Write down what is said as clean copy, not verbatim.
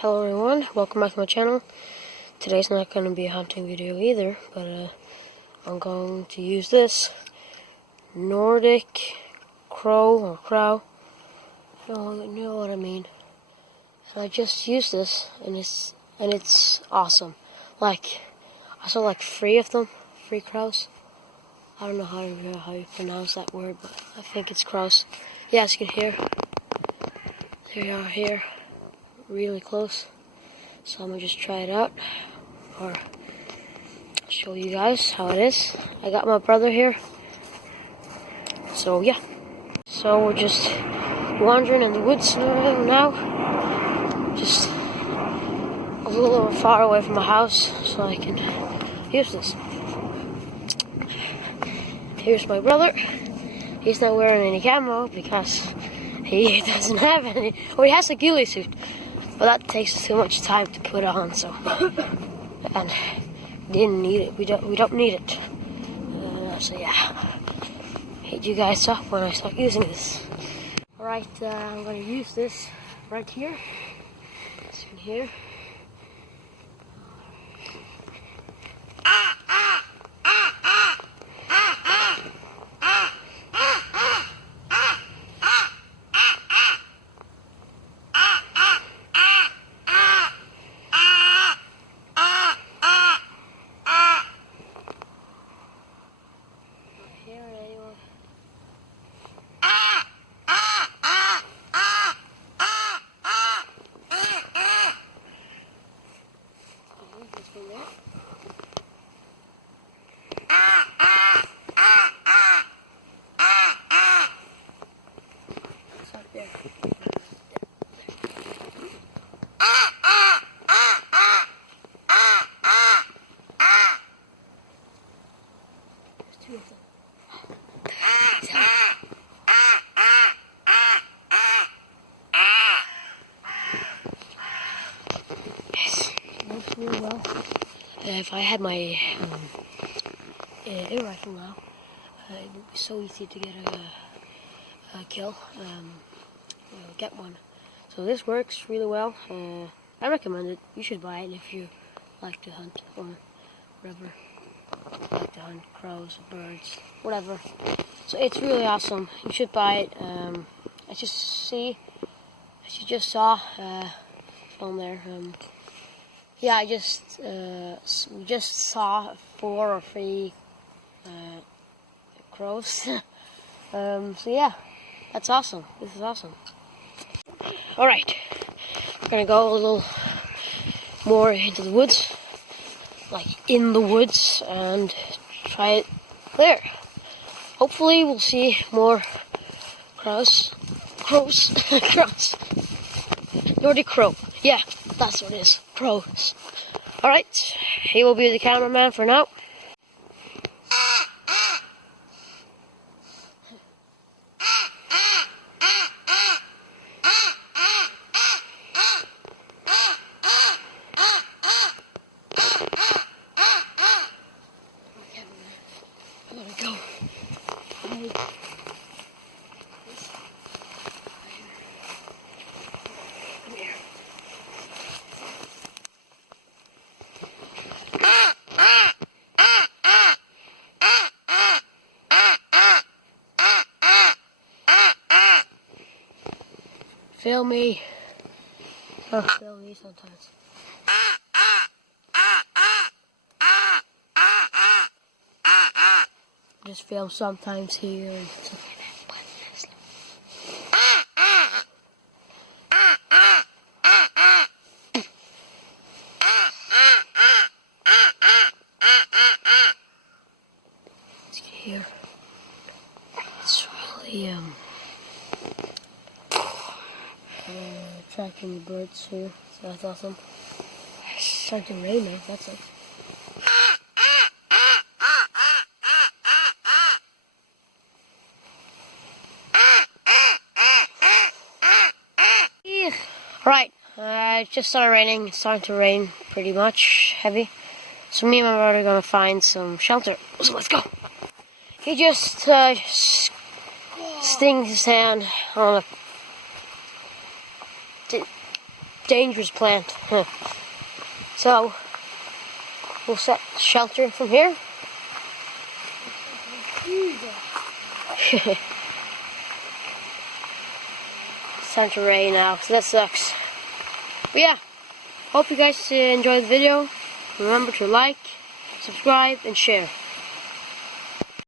Hello everyone, welcome back to my channel. Today's not going to be a hunting video either, but I'm going to use this Nordic crow. You know what I mean. And I just used this, and it's awesome. Like, I saw like 3 of them, 3 crows. I don't know how you pronounce that word, but I think it's crows. Yeah, as you can hear, they are here, really close. So I'm gonna just try it out, or show you guys how it is. I got my brother here, so yeah. So we're just wandering in the woods now, just a little far away from my house, so I can use this. Here's my brother. He's not wearing any camo because he doesn't have any. Well, he has a ghillie suit, but that takes too much time to put on. So, and didn't need it. We don't need it. So yeah, hit you guys up when I start using this. All right, I'm gonna use this right here. As you can hear. Really well. If I had my air rifle now, it would be so easy to get a kill, get one. So this works really well. I recommend it. You should buy it if you like to hunt or whatever. Like to hunt crows, birds, whatever. So it's really awesome. You should buy it. As you just saw on there. Yeah, we just saw 4 or 3 crows. So yeah, that's awesome. This is awesome. All right, we're gonna go a little more into the woods, like in the woods, and try it there. Hopefully, we'll see more crows. Nordic crow. Yeah, that's what it is. Crows. Alright, he will be the cameraman for now. I'm gonna go. Film me. Oh, film me sometimes. Just film sometimes here and stuff like that. As you can hear, it's really tracking the birds here, so that's awesome. It's starting to rain now, that's it. Right, it just started raining. It's starting to rain pretty much heavy. So me and my brother are gonna find some shelter. So let's go. He just stings his hand on a dangerous plant. So, we'll set shelter from here. It's time to rain now, so that sucks. But yeah, hope you guys enjoyed the video. Remember to like, subscribe, and share.